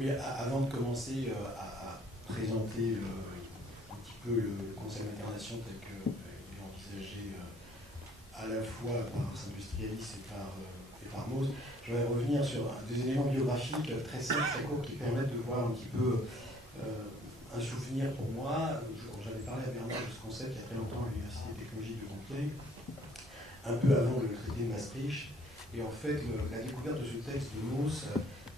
Oui, avant de commencer à présenter un petit peu le Conseil d'internation tel qu'il est envisagé à la fois par Saint-Industrialis et par Mauss, je vais revenir sur des éléments biographiques très simples, très courts, qui permettent de voir un petit peu un souvenir pour moi. J'avais parlé à Bernard de ce concept il y a très longtemps à l'Université technologique de Compiègne, un peu avant le traité de Maastricht. Et en fait, la découverte de ce texte de Mauss,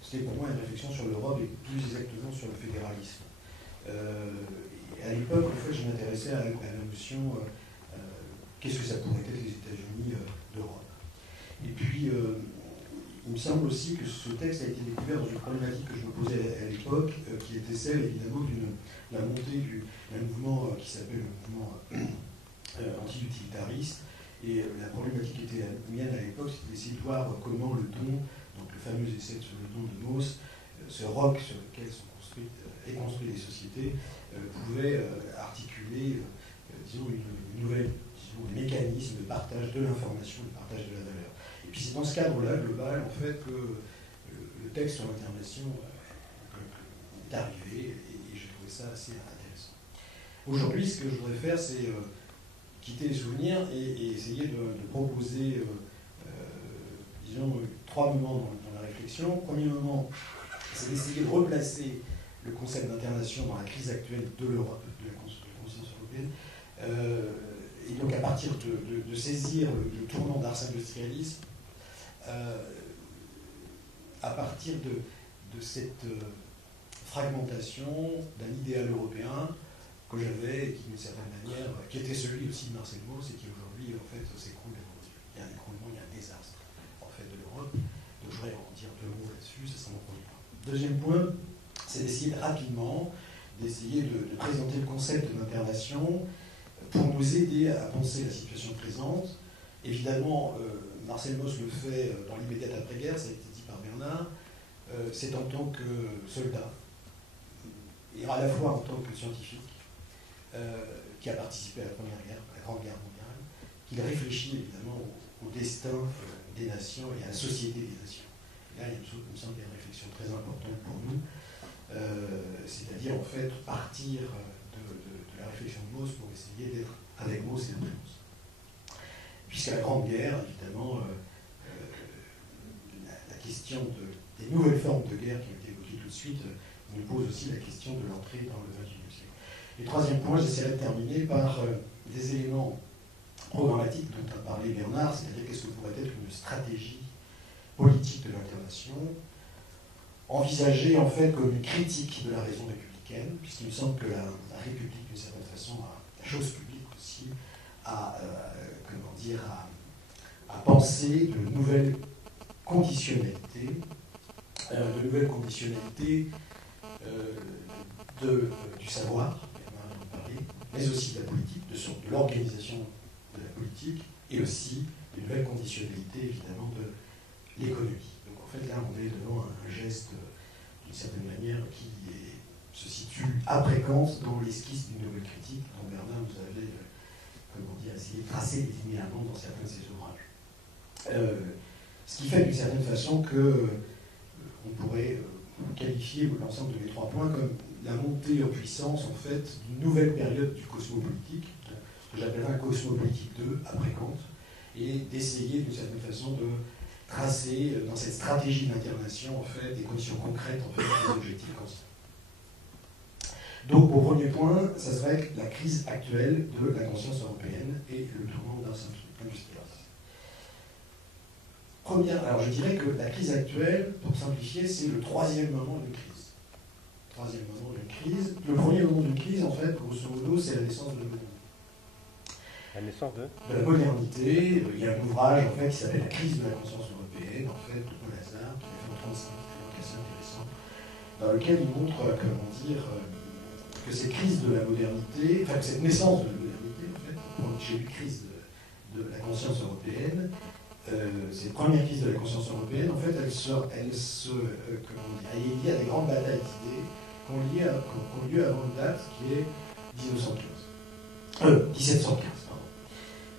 c'était pour moi une réflexion sur l'Europe et plus exactement sur le fédéralisme. À l'époque, en fait, je m'intéressais à la notion qu'est-ce que ça pourrait être les États-Unis d'Europe. Et puis, il me semble aussi que ce texte a été découvert dans une problématique que je me posais à l'époque, qui était celle évidemment de la montée d'un mouvement qui s'appelle le mouvement anti-utilitariste. Et la problématique qui était mienne à l'époque, c'était d'essayer de voir comment le don, donc le fameux essai sur le don de Mauss, ce roc sur lequel est construit les sociétés, pouvait articuler, disons, une nouvelle, des mécanismes de partage de l'information, de partage de la valeur. Et puis c'est dans ce cadre-là, global, en fait, que le texte sur l'internation est arrivé, et j'ai trouvé ça assez intéressant. Aujourd'hui, ce que je voudrais faire, c'est quitter les souvenirs et essayer de proposer, disons, trois moments dans la réflexion. Premier moment, c'est d'essayer de replacer le concept d'internation dans la crise actuelle de l'Europe, de la conscience européenne, et donc à partir de saisir le tournant d'Ars Industrialis, à partir de cette fragmentation d'un idéal européen que j'avais, et qui d'une certaine manière, qui était celui aussi de Marcel Mauss, et qui aujourd'hui, en fait, s'écroule devant nos yeux. Il y a un écroulement, il y a un désastre, en fait, de l'Europe. Donc je voudrais en dire deux mots là-dessus, ça sera mon premier point. Deuxième point, c'est d'essayer rapidement, de présenter le concept d'internation pour nous aider à penser la situation présente. Évidemment, Marcel Mauss le fait dans l'immédiate après-guerre, ça a été dit par Bernard, c'est en tant que soldat, et à la fois en tant que scientifique, qui a participé à la Première Guerre, à la Grande Guerre mondiale, qu'il réfléchit évidemment au destin des nations et à la société des nations. Et là, il me semble qu'il y a une réflexion très importante pour nous, c'est-à-dire en fait partir de la réflexion de Mauss pour essayer d'être avec Mauss et après Mauss. Puisqu'à la Grande Guerre, évidemment, la question des nouvelles formes de guerre qui ont été évoquées tout de suite nous pose aussi la question de l'entrée dans le XXIe siècle. Et troisième point, j'essaierai de terminer par des éléments programmatiques dont a parlé Bernard, c'est-à-dire qu'est-ce que pourrait être une stratégie politique de l'internation, envisagée en fait comme une critique de la raison républicaine, puisqu'il me semble que la République, d'une certaine façon, la chose publique aussi, a penser de nouvelles conditionnalités, du savoir, mais aussi de la politique, de l'organisation de la politique, et aussi des nouvelles conditionnalités, évidemment, de l'économie. Donc en fait, là, on est devant un geste, d'une certaine manière, qui se situe après Kant dans l'esquisse d'une nouvelle critique dont Bernard nous avait, essayé de tracer les linéaments dans certains de ses ouvrages. Ce qui fait d'une certaine façon que on pourrait qualifier l'ensemble de mes trois points comme la montée en puissance, en fait, d'une nouvelle période du cosmopolitique, que j'appellerais un cosmopolitique 2, après Kant, et d'essayer d'une certaine façon de tracer dans cette stratégie d'internation, en fait, des conditions concrètes, en fait, des objectifs constants. Donc, au premier point, ça serait la crise actuelle de la conscience européenne et le tournant d'Ars Industrialis. Alors, je dirais que la crise actuelle, pour simplifier, c'est le troisième moment d'une crise. Le premier moment d'une crise, en fait, grosso modo, c'est la naissance de la modernité. La naissance de la modernité. Il y a un ouvrage, en fait, qui s'appelle La crise de la conscience européenne, en fait, de Paul Hazard, qui a fait en 1935, qui est assez intéressant, dans lequel il montre, que cette crise de la modernité, que cette naissance de la modernité, en fait, quand j'ai eu crise de la conscience européenne, cette première crise de la conscience européenne, en fait, elle est liée à des grandes batailles d'idées qui ont lieu avant une date qui est 1715.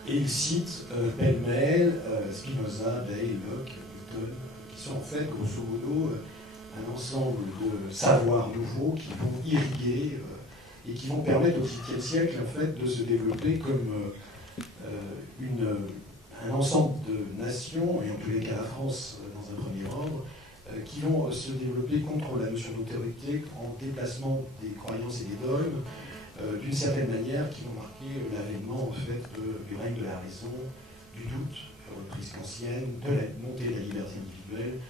Et il cite pêle-mêle Spinoza, Day, Locke, Newton, qui sont en fait, grosso modo, un ensemble de savoirs nouveaux qui vont irriguer et qui vont permettre au XVIIIe siècle en fait, de se développer comme un ensemble de nations, et en tous les cas la France dans un premier ordre, qui vont se développer contre la notion d'autorité en déplacement des croyances et des dogmes, d'une certaine manière, qui vont marquer l'avènement en fait, du règne de la raison, du doute, reprise kantienne, de la montée de la liberté individuelle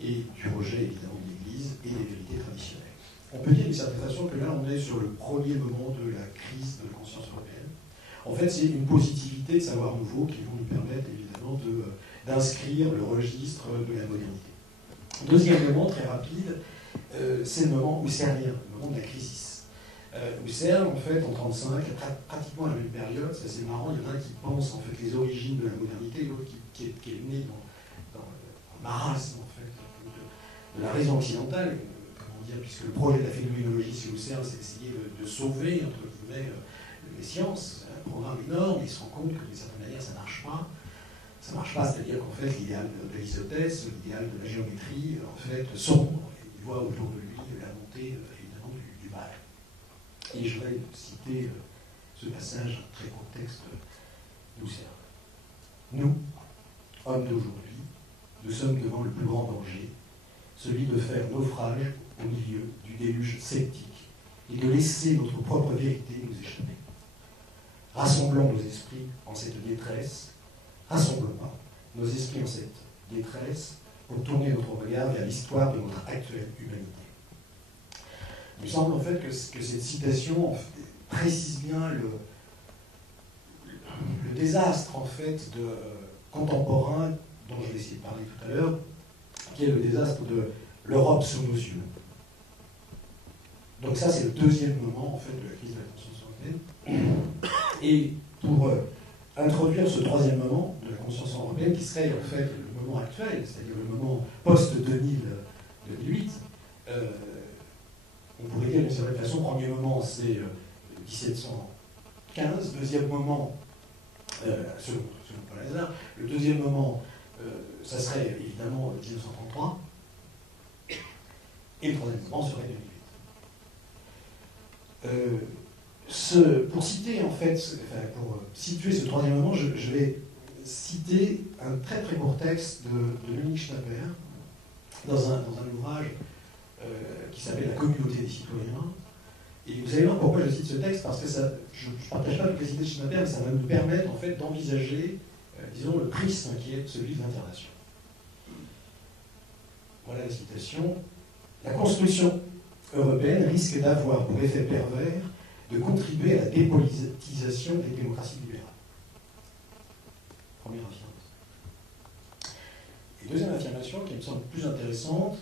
et du rejet évidemment de l'Église et des vérités traditionnelles. On peut dire d'une certaine façon que là on est sur le premier moment de la crise de la conscience européenne. En fait, c'est une positivité de savoirs nouveaux qui vont nous permettre évidemment d'inscrire le registre de la modernité. Deuxième moment très rapide, c'est le moment husserlien, le moment de la crise. Husserl, en fait, en 1935, pratiquement à la même période, c'est assez marrant, il y en a un qui pense en fait les origines de la modernité, et l'autre qui est né dans le marasme en fait, de la raison occidentale, comment dire, puisque le projet de la phénoménologie chez Husserl, c'est d'essayer de sauver, entre guillemets, les sciences. C'est un programme énorme, et il se rend compte que d'une certaine manière, ça ne marche pas. Ça ne marche pas, c'est-à-dire qu'en fait, l'idéal de l'isotèse, l'idéal de la géométrie, en fait, sombre. Il voit autour de lui la montée, évidemment, du mal. Et je vais citer ce passage, un très court texte d'Husserl. Nous, hommes d'aujourd'hui, nous sommes devant le plus grand danger, celui de faire naufrage au milieu du déluge sceptique et de laisser notre propre vérité nous échapper. Rassemblons nos esprits en cette détresse, rassemblons nos esprits en cette détresse pour tourner notre regard vers l'histoire de notre actuelle humanité. Il me semble en fait que cette citation précise bien le désastre en fait contemporain dont je vais essayer de parler tout à l'heure, qui est le désastre de l'Europe sous nos yeux. Donc ça c'est le deuxième moment en fait de la crise de la conscience européenne. Et pour introduire ce troisième moment de la conscience européenne, qui serait en fait le moment actuel, c'est-à-dire le moment post-2008, on pourrait dire d'une certaine façon, premier moment c'est 1715, deuxième moment, selon Paul Hazard, le deuxième moment, ça serait évidemment 1933, et le troisième moment serait 2008. Pour citer en fait, pour situer ce troisième moment, je vais citer un très très court texte de Dominique Schnapper dans un ouvrage qui s'appelle La communauté des citoyens. Et vous allez voir pourquoi je cite ce texte, parce que ça, je ne partage pas toutes les idées de Schnapper, mais ça va nous permettre en fait d'envisager, disons, le prisme qui est celui de l'internation. Voilà la citation. La construction européenne risque d'avoir pour effet pervers de contribuer à la dépolitisation des démocraties libérales. Première affirmation. Et deuxième affirmation, qui me semble plus intéressante,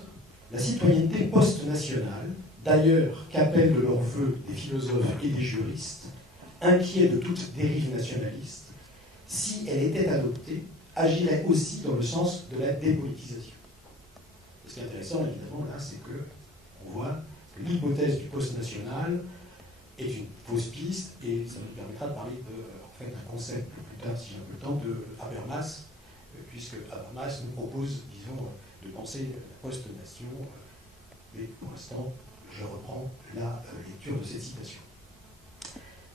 la citoyenneté post-nationale, d'ailleurs qu'appellent de leur vœu des philosophes et des juristes, inquiets de toute dérive nationaliste, si elle était adoptée, agirait aussi dans le sens de la dépolitisation. Et ce qui est intéressant, évidemment, là, c'est qu'on voit que l'hypothèse du post-national est une fausse piste, et ça nous permettra de parler d'un concept plus tard, si j'ai un peu le temps, de Habermas, puisque Habermas nous propose, disons, de penser la post-nation, et pour l'instant, je reprends la lecture de cette citation.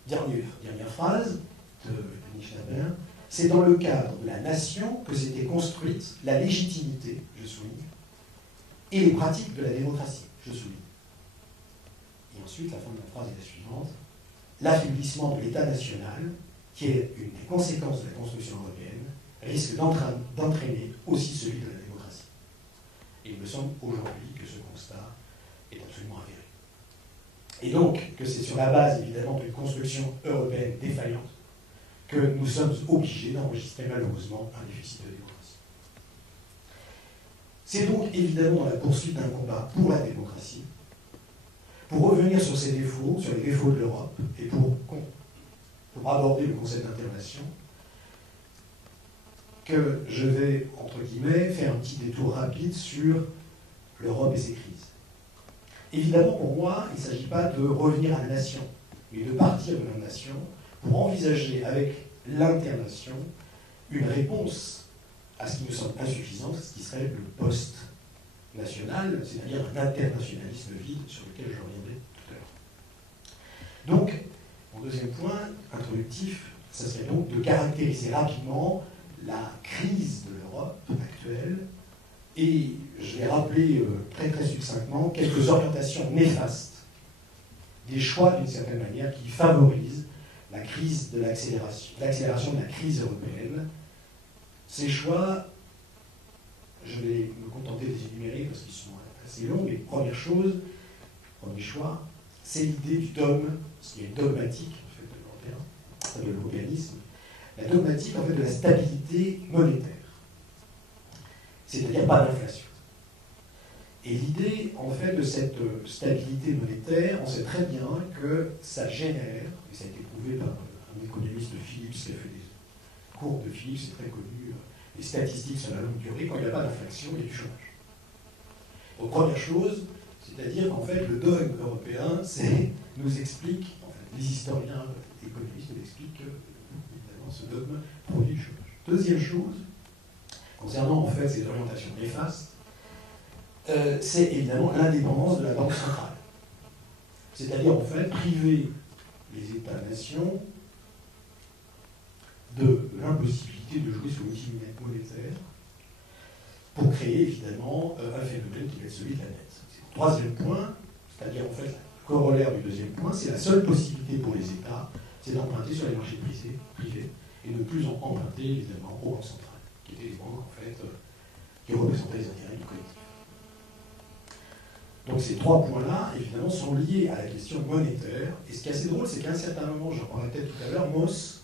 Dernière phrase de Schnapper, c'est dans le cadre de la nation que s'était construite la légitimité, je souligne, et les pratiques de la démocratie, je souligne. Et ensuite, la fin de la phrase est la suivante, l'affaiblissement de l'État national, qui est une des conséquences de la construction européenne, risque d'entraîner aussi celui de la démocratie. Et il me semble aujourd'hui que ce constat est absolument avéré. Et donc, que c'est sur la base, évidemment, d'une construction européenne défaillante que nous sommes obligés d'enregistrer malheureusement un déficit de démocratie. C'est donc évidemment dans la poursuite d'un combat pour la démocratie, pour revenir sur ses défauts, sur les défauts de l'Europe, et pour aborder le concept d'internation, que je vais, entre guillemets, faire un petit détour rapide sur l'Europe et ses crises. Évidemment, pour moi, il ne s'agit pas de revenir à la nation, mais de partir de la nation pour envisager avec l'internation une réponse à ce qui nous semble insuffisant, ce qui serait le national, c'est-à-dire un internationalisme vide sur lequel je reviendrai tout à l'heure. Donc, mon deuxième point introductif, ça serait donc de caractériser rapidement la crise de l'Europe actuelle, et je vais rappeler très très succinctement quelques orientations néfastes des choix d'une certaine manière qui favorisent la crise de l'accélération de la crise européenne. Ces choix, je vais me contenter de les énumérer parce qu'ils sont assez longs, mais première chose, premier choix, c'est l'idée du dogme, ce qui est dogmatique en fait, de l'européanisme, la dogmatique en fait de la stabilité monétaire, c'est-à-dire pas d'inflation. Et l'idée en fait de cette stabilité monétaire, on sait très bien que ça génère, et ça a été prouvé par un économiste de Phillips qui a fait des cours de Phillips, c'est très connu, les statistiques sur la longue durée, quand il n'y a pas d'inflation, il y a du chômage. Donc première chose, c'est-à-dire qu'en fait le dogme européen nous explique, en fait, les historiens économistes nous expliquent que évidemment ce dogme produit du chômage. Deuxième chose, concernant en fait ces orientations néfastes, c'est évidemment l'indépendance de la banque centrale. C'est-à-dire en fait priver les États-nations de l'impossibilité de jouer sur l'outil monétaire pour créer évidemment un phénomène qui va être celui de la dette. C'est le troisième point, c'est-à-dire en fait le corollaire du deuxième point, c'est la seule possibilité pour les États, c'est d'emprunter sur les marchés privés et de plus en emprunter évidemment aux banques centrales, qui étaient les banques en fait qui représentaient les intérêts du collectif. Donc ces trois points-là, évidemment, sont liés à la question monétaire. Et ce qui est assez drôle, c'est qu'à un certain moment, j'en parlais peut-être tout à l'heure, Mauss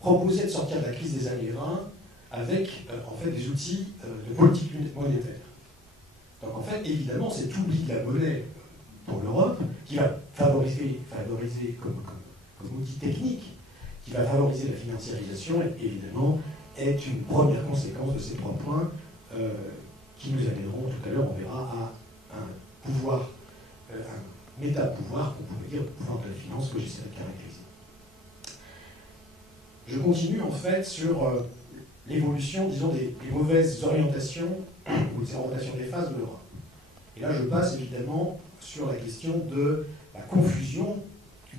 proposait de sortir de la crise des années 20 avec en fait des outils de politique monétaire. Donc en fait, évidemment, cet oubli de la monnaie pour l'Europe, qui va favoriser comme outil technique, qui va favoriser la financiarisation, évidemment, est une première conséquence de ces trois points qui nous amèneront tout à l'heure, on verra, à un pouvoir, un méta-pouvoir, qu'on pourrait dire le pouvoir de la finance, que j'essaie de caractériser. Je continue en fait sur l'évolution, disons, des mauvaises orientations, ou des orientations néfastes de l'Europe. Et là, je passe évidemment sur la question de la confusion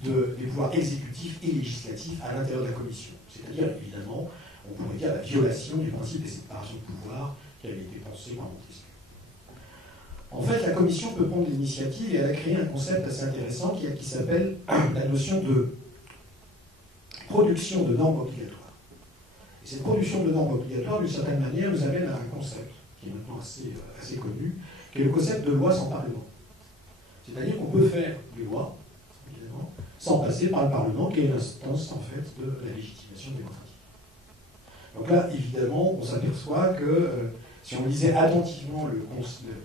des pouvoirs exécutifs et législatifs à l'intérieur de la Commission. C'est-à-dire, évidemment, on pourrait dire la violation du principe des séparations de pouvoir qui avait été pensé par Montesquieu. En fait, la Commission peut prendre l'initiative et elle a créé un concept assez intéressant qui s'appelle la notion de production de normes obligatoires. Et cette production de normes obligatoires, d'une certaine manière, nous amène à un concept qui est maintenant assez connu, qui est le concept de loi sans Parlement. C'est-à-dire qu'on peut faire des lois, évidemment, sans passer par le Parlement, qui est l'instance, en fait, de la légitimation démocratique. Donc là, évidemment, on s'aperçoit que si on lisait attentivement le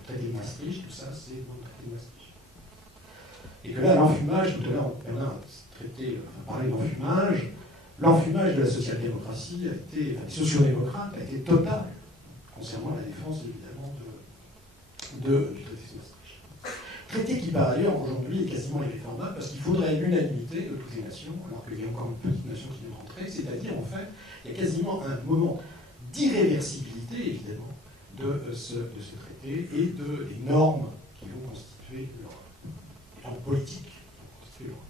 traité de Maastricht, tout ça, c'est dans le traité de Maastricht. Et que là, l'enfumage, tout à l'heure, Bernard a parlé l'enfumage de la social-démocratie a été, des sociodémocrates, a été total concernant la défense, évidemment, du traité de Maastricht. Traité qui, par ailleurs, aujourd'hui, est quasiment irréformable, parce qu'il faudrait l'unanimité de toutes les nations, alors qu'il y a encore une petite nation qui vient de rentrer, c'est-à-dire, en fait, il y a quasiment un moment d'irréversibilité, évidemment, de ce traité et des normes qui vont constituer l'Europe. Les normes politiques qui vont constituer l'Europe.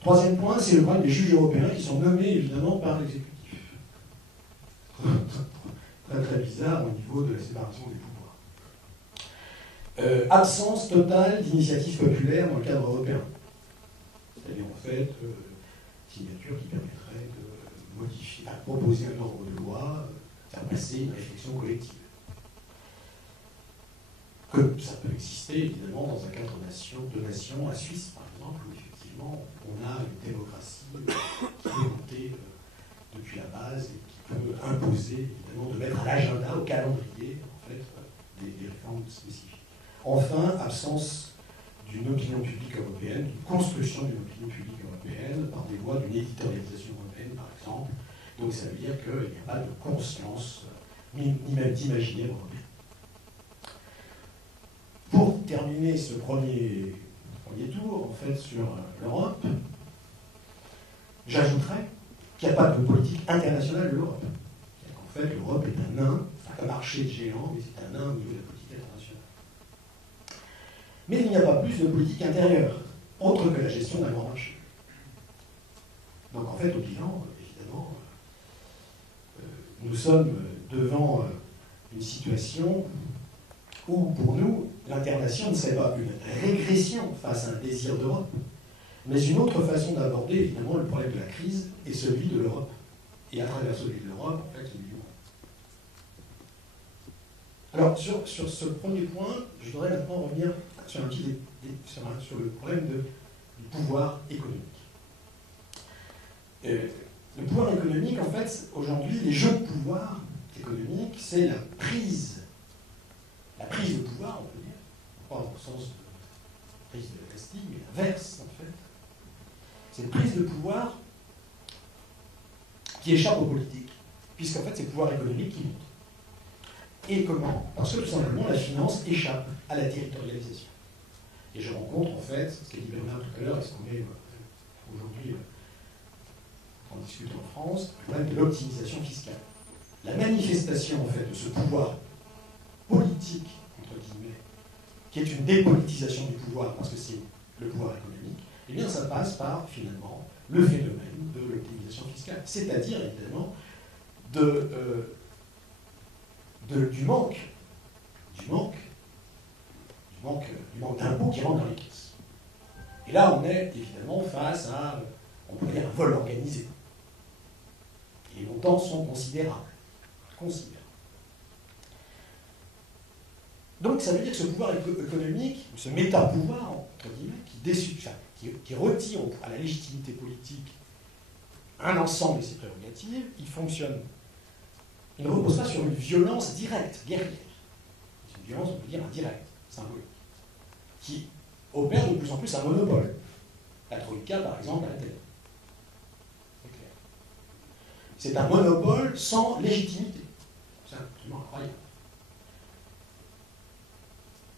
Troisième point, c'est le problème des juges européens qui sont nommés, évidemment, par l'exécutif. Très, très bizarre au niveau de la séparation des pouvoirs. Absence totale d'initiative populaire dans le cadre européen. C'est-à-dire, en fait, signature qui permettrait de modifier, proposer un ordre de loi, faire passer une réflexion collective. Que ça peut exister, évidemment, dans un cadre de nation, la Suisse, par exemple, où effectivement, on a une démocratie qui est montée depuis la base et qui peut imposer, évidemment, de mettre à l'agenda, au calendrier, en fait, des réformes spécifiques. Enfin, absence d'une opinion publique européenne, d'une construction d'une opinion publique européenne par des lois d'une éditorialisation européenne, par exemple. Donc ça veut dire qu'il n'y a pas de conscience, ni même d'imaginaire européen. Pour terminer ce premier tour, en fait, sur l'Europe, j'ajouterais qu'il n'y a pas de politique internationale de l'Europe. En fait, l'Europe est un nain, un marché géant, mais c'est un nain au niveau de la politique internationale. Mais il n'y a pas plus de politique intérieure, autre que la gestion d'un grand marché. Donc en fait, au bilan, évidemment, nous sommes devant une situation où, pour nous, l'internation ne serait pas une régression face à un désir d'Europe, mais une autre façon d'aborder, évidemment, le problème de la crise et celui de l'Europe. Et à travers celui de l'Europe, en fait, celui du monde. Alors, sur ce premier point, je voudrais maintenant revenir sur le problème du pouvoir économique. Le pouvoir économique, en fait, aujourd'hui, les jeux de pouvoir économique, c'est la prise de pouvoir, on peut dire, pas dans le sens de prise de casting, mais l'inverse, en fait. C'est une prise de pouvoir qui échappe aux politiques, puisqu'en fait, c'est le pouvoir économique qui monte. Et comment? Parce que tout simplement, la finance échappe à la territorialisation. Et je rencontre, en fait, ce qu'a dit Bernard tout à l'heure, et ce qu'on est aujourd'hui en discutant en France, le problème de l'optimisation fiscale. La manifestation, en fait, de ce pouvoir politique, entre guillemets, qui est une dépolitisation du pouvoir, parce que c'est le pouvoir économique, eh bien, ça passe par, finalement, le phénomène de l'optimisation fiscale. C'est-à-dire, évidemment, du manque d'impôts qui rentrent dans les caisses. Et là, on est évidemment face à, on pourrait dire, un vol organisé. Et les montants sont considérables. Donc ça veut dire que ce pouvoir économique, ce méta-pouvoir, entre guillemets, qui retire à la légitimité politique un ensemble de ses prérogatives, il fonctionne. Il ne repose pas sur une violence directe, guerrière. C'est une violence, on peut dire, indirecte, symbolique, qui opère de plus en plus un monopole. La Troïka, par exemple, à la tête. C'est clair. C'est un monopole sans légitimité. C'est absolument incroyable.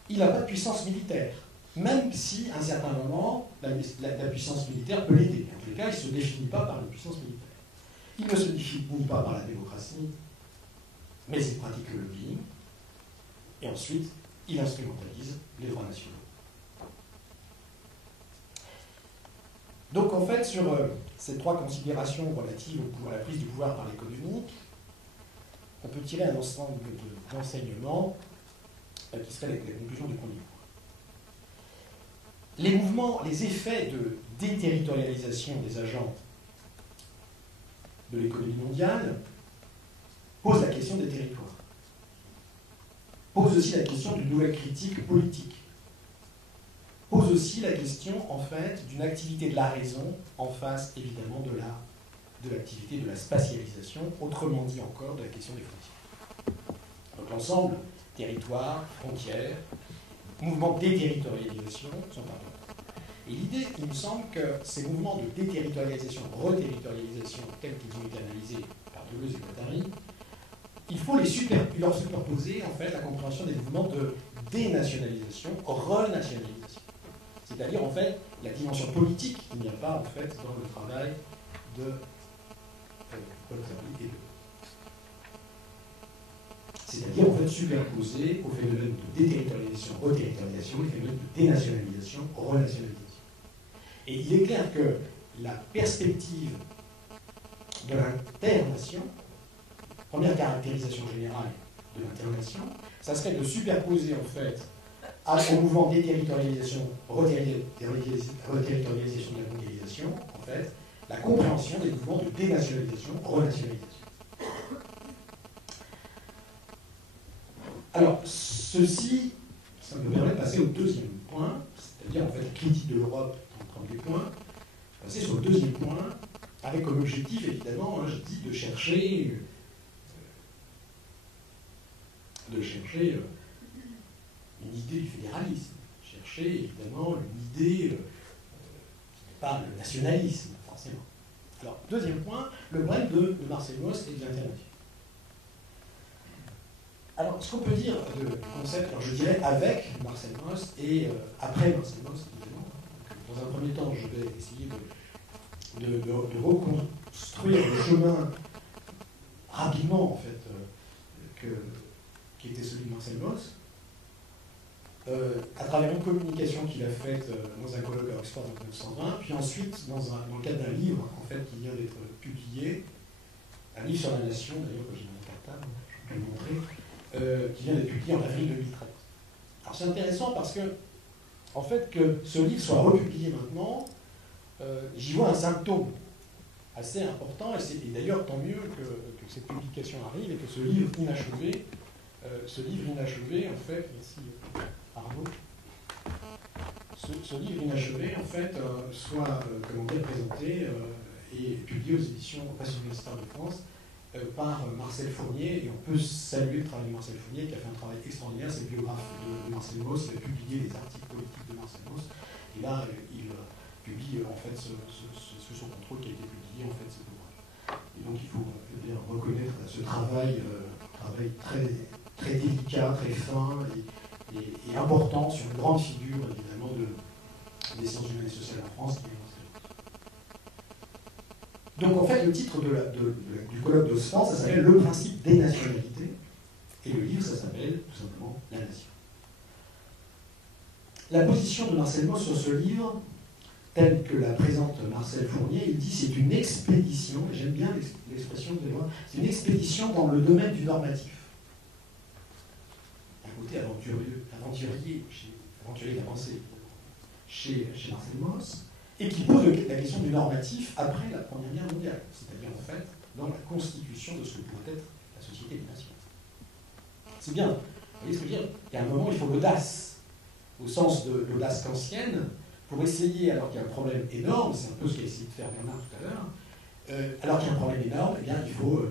Il n'a pas de puissance militaire, même si, à un certain moment, la puissance militaire peut l'aider. En tous les cas, il ne se définit pas par une puissance militaire. Il ne se définit pas par la démocratie, mais il pratique le lobbying, et ensuite, il instrumentalise les droits nationaux. Donc, en fait, sur ces trois considérations relatives à la prise du pouvoir par l'économique, on peut tirer un ensemble d'enseignements qui serait la conclusion du premier point. Les mouvements, les effets de déterritorialisation des agents de l'économie mondiale posent la question des territoires. Posent aussi la question d'une nouvelle critique politique. Posent aussi la question, en fait, d'une activité de la raison en face, évidemment, de l'activité de la spatialisation, autrement dit encore, de la question des frontières. Donc l'ensemble, territoire, frontières, mouvements de déterritorialisation sont importants. Et l'idée, il me semble que ces mouvements de déterritorialisation, reterritorialisation, tels qu'ils ont été analysés par Deleuze et Guattari, il faut leur superposer, en fait, la compréhension des mouvements de dénationalisation, renationalisation. C'est-à-dire, en fait, la dimension politique qu'il n'y a pas, en fait, dans le travail de Guattari et Deleuze. C'est-à-dire, en fait, superposer au phénomène de déterritorialisation, reterritorialisation, le phénomène de dénationalisation, renationalisation. Et il est clair que la perspective de l'internation, première caractérisation générale de l'internation, ça serait de superposer, en fait, à ce mouvement de déterritorialisation, reterritorialisation de la mondialisation, en fait, la compréhension des mouvements de dénationalisation, renationalisation. Alors, ceci, ça me permet de passer au deuxième point, c'est-à-dire, en fait, la critique de l'Europe dans le premier point, passer sur le deuxième point, avec comme objectif, évidemment, je dis, de chercher une idée du fédéralisme, chercher, évidemment, une idée qui n'est pas le nationalisme, forcément. Alors, deuxième point, le problème de Marcel Mauss et de l'internation. Alors, ce qu'on peut dire du concept, alors je dirais avec Marcel Mauss et après Marcel Mauss, évidemment. Donc, dans un premier temps, je vais essayer de reconstruire le chemin rapidement, en fait, qui était celui de Marcel Mauss, à travers une communication qu'il a faite dans un colloque à Oxford en 1920, puis ensuite dans le cadre d'un livre en fait, qui vient d'être publié, un livre sur la nation, d'ailleurs, que j'ai dans le cartable, je vais le montrer, qui vient d'être publié en avril 2013. Alors c'est intéressant parce que, en fait, que ce livre soit republié maintenant, j'y vois un symptôme assez important, et d'ailleurs tant mieux que cette publication arrive et que ce livre inachevé, en fait, ici, Arnaud, ce livre inachevé, en fait, soit, comment dire, présenté et publié aux éditions Presses universitaires de France par Marcel Fournier, et on peut saluer le travail de Marcel Fournier, qui a fait un travail extraordinaire, c'est le biographe de Marcel Mauss, il a publié les articles politiques de Marcel Mauss, et là, il publie, en fait, sous son contrôle, qui a été publié, en fait, cet ouvrage. Et donc, il faut bien reconnaître ce travail, très, très délicat, très fin, et important sur une grande figure, évidemment, des sciences humaines et sociales en France, qui est Marcel Mauss. Donc, en fait, le titre du colloque d'Oxford, ça s'appelle « Le principe des nationalités », et le livre, ça s'appelle tout simplement « La nation ». La position de Marcel Mauss sur ce livre, telle que la présente Marcel Fournier, il dit c'est une expédition, j'aime bien l'expression, vous allez voir, c'est une expédition dans le domaine du normatif. Un côté aventurier d'avancée chez Marcel Mauss, et qui pose la question du normatif après la Première Guerre mondiale, c'est-à-dire en fait dans la constitution de ce que pourrait être la société des nations. C'est bien, vous voyez ce que je veux dire? Il y a un moment, il faut l'audace, au sens de l'audace kantienne, pour essayer, alors qu'il y a un problème énorme, c'est un peu ce qu'a essayé de faire Bernard tout à l'heure, alors qu'il y a un problème énorme, eh bien, il faut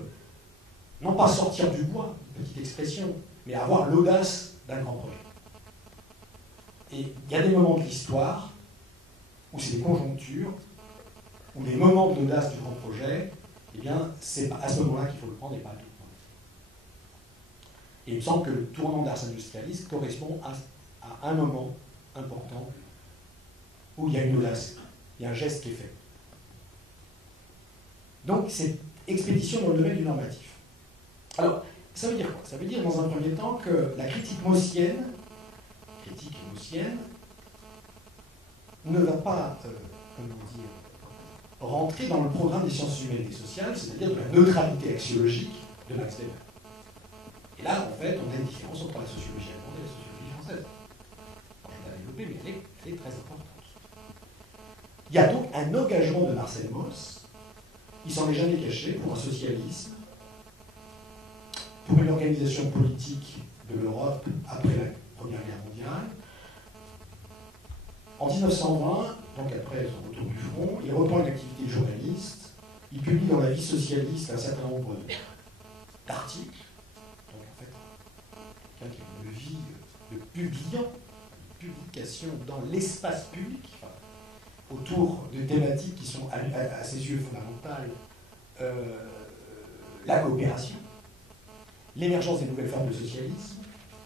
non pas sortir du bois, petite expression, mais avoir l'audace d'un grand projet. Et il y a des moments de l'histoire où c'est des conjonctures, où les moments de l'audace du grand projet, eh bien, c'est à ce moment-là qu'il faut le prendre et pas le tout. Et il me semble que le tournant d'Ars Industrialis correspond à un moment important où il y a une audace, il y a un geste qui est fait. Donc, c'est expédition dans le domaine du normatif. Alors, ça veut dire quoi? Ça veut dire, dans un premier temps, que la critique maussienne ne va pas, rentrer dans le programme des sciences humaines et sociales, c'est-à-dire de la neutralité axiologique de Max Weber. Et là, en fait, on a une différence entre la sociologie allemande et la sociologie française. Alors, je ne vais pas développer, mais elle est très importante. Il y a donc un engagement de Marcel Mauss, il s'en est jamais caché, pour un socialisme, pour une organisation politique de l'Europe après la Première Guerre mondiale. En 1920, donc après son retour du front, il reprend une activité de journaliste, il publie dans la vie socialiste un certain nombre d'articles, donc en fait, quelqu'un qui a une vie de publiant, de publication dans l'espace public, enfin, autour de thématiques qui sont à ses yeux fondamentales, la coopération, l'émergence des nouvelles formes de socialisme,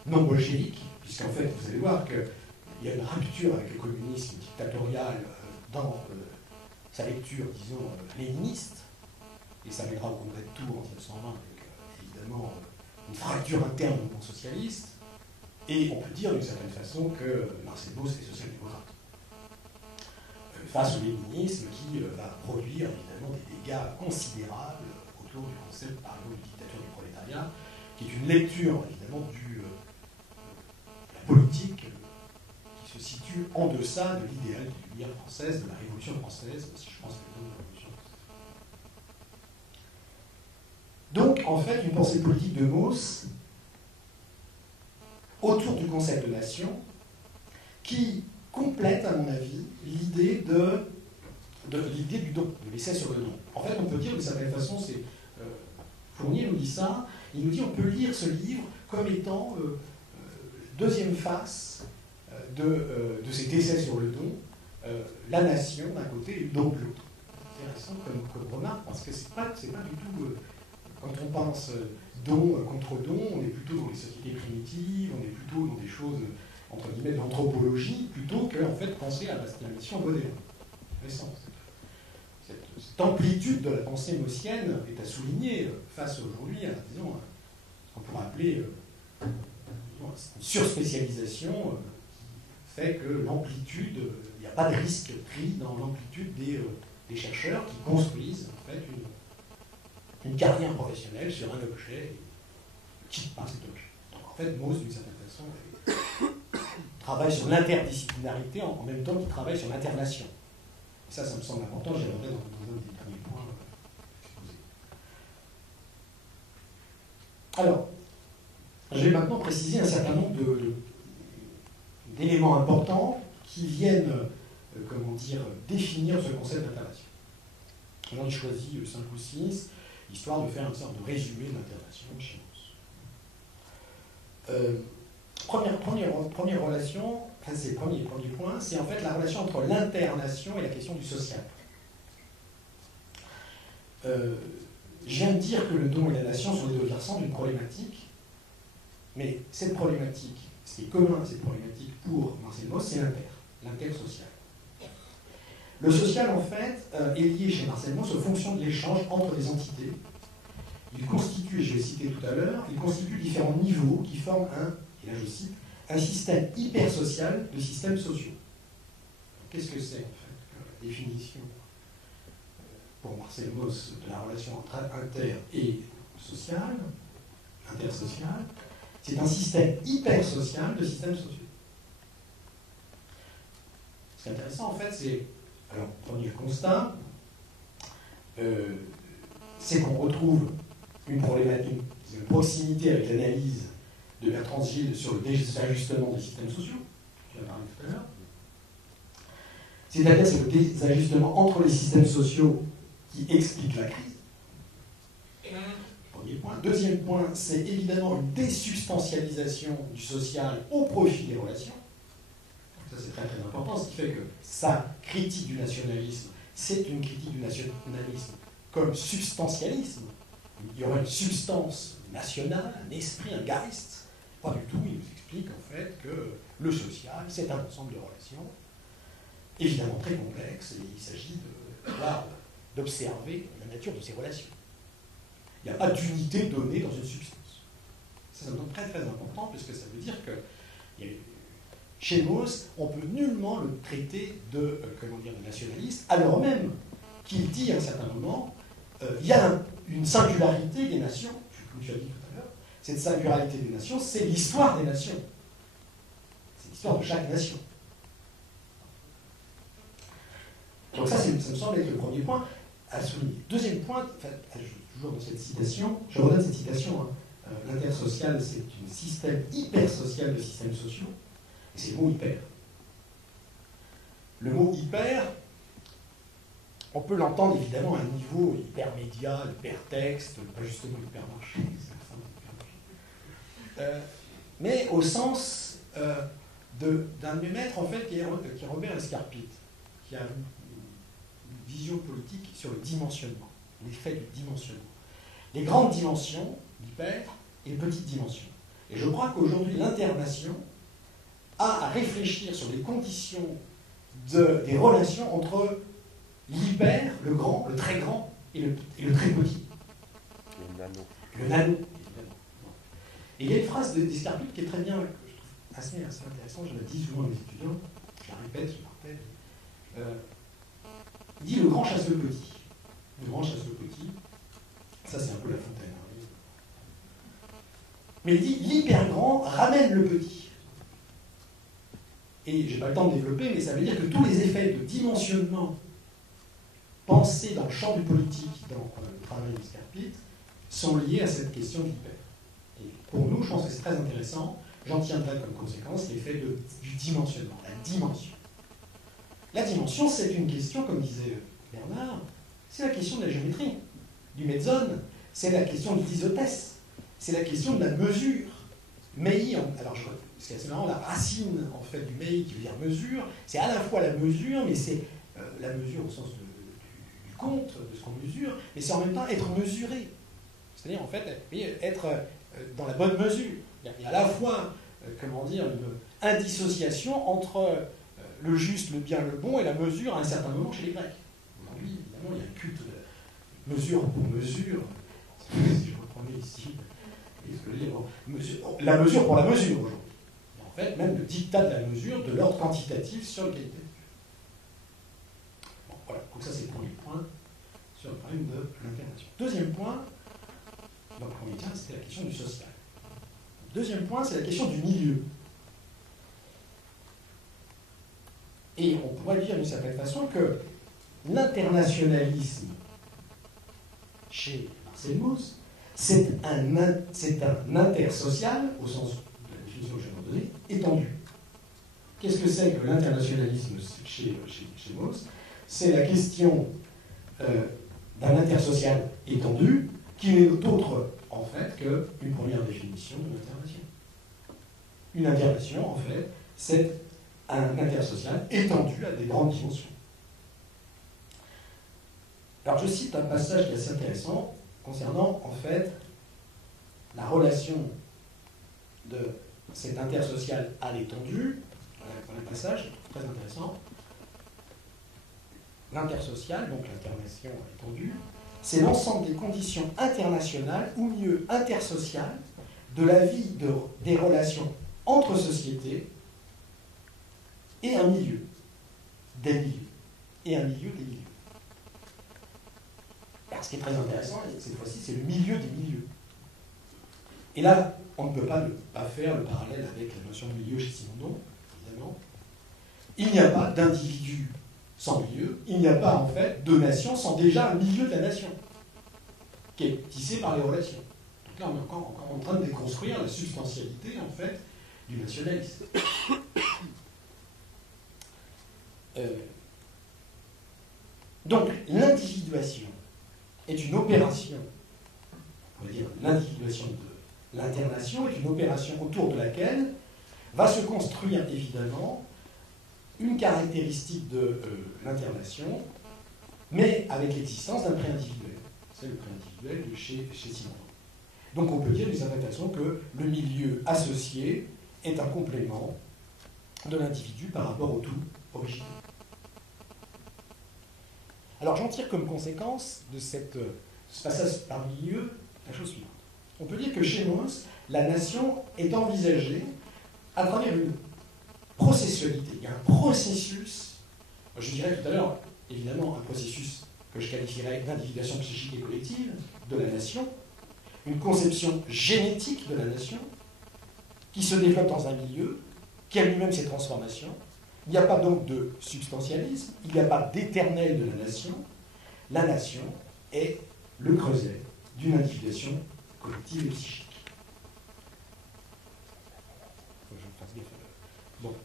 non bolchévique, puisqu'en fait, vous allez voir qu'il y a une rupture avec le communisme dictatorial dans sa lecture, disons, léniniste, et ça mènera au congrès de Tours en 1920 avec, évidemment, une fracture interne au mouvement socialiste, et on peut dire d'une certaine façon que Marcel Mauss est social-démocrate. Face au léninisme qui va produire évidemment des dégâts considérables autour du concept, par exemple, de dictature du prolétariat, qui est une lecture évidemment de la politique qui se situe en deçà de l'idéal de l'Union française, de la Révolution française, si je pense plutôt de la Révolution française. Donc, en fait, une pensée politique de Mauss autour du concept de nation qui complète, à mon avis, l'idée du don, de l'essai sur le don. En fait, on peut dire de certaine façon, c'est Fournier nous dit ça, il nous dit on peut lire ce livre comme étant deuxième face de cet essai sur le don, la nation d'un côté et le don de l'autre. C'est intéressant comme remarque, parce que c'est pas du tout, quand on pense don contre don, on est plutôt dans les sociétés primitives, on est plutôt dans des choses entre guillemets, d'anthropologie, plutôt que, en fait, penser à la nation moderne. Cette amplitude de la pensée maussienne est à souligner face aujourd'hui à, disons, ce qu'on pourrait appeler une surspécialisation qui fait que l'amplitude, il n'y a pas de risque pris dans l'amplitude des chercheurs qui construisent en fait une carrière professionnelle sur un objet et quittent pas cet objet. Donc en fait, Mauss, d'une certaine façon, travaille sur l'interdisciplinarité en même temps qu'il travaille sur l'internation. Ça me semble important, j'y reviendrai dans un des derniers points exposés. Alors, je vais maintenant préciser un certain nombre d'éléments importants qui viennent, définir ce concept d'internation. J'en ai choisi 5 ou 6, histoire de faire une sorte de résumé de l'internation chez Mauss. Première relation, enfin c'est le premier point, c'est en fait la relation entre l'internation et la question du social. Je viens de dire que le don et la nation sont les deux versants d'une problématique, mais cette problématique, ce qui est commun à cette problématique pour Marcel Mauss, c'est l'intersocial. Le social, en fait, est lié chez Marcel Mauss aux fonctions de l'échange entre les entités. Il constitue, je l'ai cité tout à l'heure, il constitue différents niveaux qui forment et là je cite, un système hypersocial de systèmes sociaux. Qu'est-ce que c'est, en fait, la définition pour Marcel Mauss de la relation entre inter et social, intersocial? C'est un système hypersocial de systèmes sociaux. Ce qui est intéressant, en fait, c'est, alors, premier constat, c'est qu'on retrouve une problématique, une proximité avec l'analyse de Bertrand Gilles sur le désajustement des systèmes sociaux, je vais en parler tout à l'heure. C'est-à-dire c'est le désajustement entre les systèmes sociaux qui explique la crise. Premier point. Deuxième point, c'est évidemment une désubstantialisation du social au profit des relations. Ça, c'est très très important, ce qui fait que sa critique du nationalisme, c'est une critique du nationalisme comme substantialisme. Il y aurait une substance nationale, un esprit, un Geist. Pas du tout, il nous explique en fait que le social, c'est un ensemble de relations, évidemment très complexes, et il s'agit d'observer la nature de ces relations. Il n'y a pas d'unité donnée dans une substance. Ça me semble très très important, puisque ça veut dire que chez Mauss, on peut nullement le traiter de nationaliste, alors même qu'il dit à un certain moment, il y a une singularité des nations, comme tu as dit tout à l'heure, cette singularité des nations, c'est l'histoire des nations. C'est l'histoire de chaque nation. Donc ça me semble être le premier point à souligner. Deuxième point, toujours dans cette citation, je redonne cette citation, l'intersocial, c'est un système hypersocial de systèmes sociaux, et c'est le mot hyper. Le mot hyper, on peut l'entendre évidemment à un niveau hypermédia, hypertexte, pas justement hypermarché, mais au sens d'un de mes maîtres, en fait, qui est Robert Escarpit, qui a une vision politique sur le dimensionnement, l'effet du dimensionnement. Les grandes dimensions, l'hyper, et les petites dimensions. Et je crois qu'aujourd'hui, l'internation a à réfléchir sur les conditions des relations entre l'hyper, le grand, le très grand, et le très petit. Le nano. Le nano. Et il y a une phrase d'Escarpit qui est très bien, que je trouve assez intéressante, je la dis souvent à mes étudiants, je la répète, je la rappelle. Il dit le grand chasse le petit. Le grand chasse le petit, ça c'est un peu La Fontaine. Hein. Mais il dit l'hyper grand ramène le petit. Et je n'ai pas le temps de développer, mais ça veut dire que tous les effets de dimensionnement pensés dans le champ du politique, dans le travail d'Escarpit, sont liés à cette question d'hyper. Et pour nous, je pense que c'est très intéressant. J'en tiendrai comme conséquence l'effet du dimensionnement, la dimension. La dimension, c'est une question, comme disait Bernard, c'est la question de la géométrie, du mezzone, c'est la question de l'isotèse, c'est la question de la mesure. Mei, alors c'est assez marrant, la racine en fait du mei qui veut dire mesure, c'est à la fois la mesure, mais c'est la mesure au sens du compte, de ce qu'on mesure, mais c'est en même temps être mesuré. C'est-à-dire en fait être dans la bonne mesure. Il y a à la fois, une indissociation entre le juste, le bien, le bon et la mesure à un certain moment chez les Grecs. Aujourd'hui, évidemment, il y a un culte de mesure pour mesure. Si je reprenais ici Vous voyez ce que je veux dire? La mesure pour la mesure aujourd'hui. En fait, même le dictat de la mesure de l'ordre quantitatif sur le qualitatif. Bon, voilà, donc ça c'est le premier point sur le problème de l'internation. Deuxième point, donc le premier point c'était la question du social. Deuxième point, c'est la question du milieu. Et on pourrait dire d'une certaine façon que l'internationalisme chez Marcel Mauss, c'est un intersocial, au sens de la définition que je viens de donner, étendu. Qu'est-ce que c'est que l'internationalisme chez Mauss? C'est la question d'un intersocial étendu qui n'est autre, en fait, qu'une première définition de l'internation. Une internation, en fait, c'est un intersocial étendu à des grandes dimensions. Alors, je cite un passage qui est assez intéressant concernant, en fait, la relation de cet intersocial à l'étendue. Dans le passage, très intéressant. L'intersocial, donc l'internation étendue, c'est l'ensemble des conditions internationales, ou mieux intersociales, de la vie des relations entre sociétés et un milieu, des milieux, et un milieu des milieux. Alors, ce qui est très intéressant, cette fois-ci, c'est le milieu des milieux. Et là, on ne peut pas faire le parallèle avec la notion de milieu chez Simondon, évidemment. Il n'y a pas d'individu sans milieu, il n'y a pas, en fait, de nation sans déjà un milieu de la nation, qui est tissé par les relations. Donc là, on est encore en train de déconstruire la substantialité, en fait, du nationalisme. Donc, l'individuation est une opération, on va dire l'individuation de l'internation est une opération autour de laquelle va se construire évidemment une caractéristique de l'internation, mais avec l'existence d'un pré-individuel. C'est le pré-individuel de chez Simondon. Donc on peut dire d'une certaine façon que le milieu associé est un complément de l'individu par rapport au tout originel. Alors j'en tire comme conséquence de ce passage par milieu la chose suivante. On peut dire que chez Mauss, la nation est envisagée à travers une processualité. Il y a un processus, je dirais tout à l'heure, évidemment, un processus que je qualifierais d'individuation psychique et collective de la nation, une conception génétique de la nation qui se développe dans un milieu, qui a lui-même ses transformations. Il n'y a pas donc de substantialisme, il n'y a pas d'éternel de la nation. La nation est le creuset d'une individuation collective et psychique. Faut que je fasse gaffe. Bon,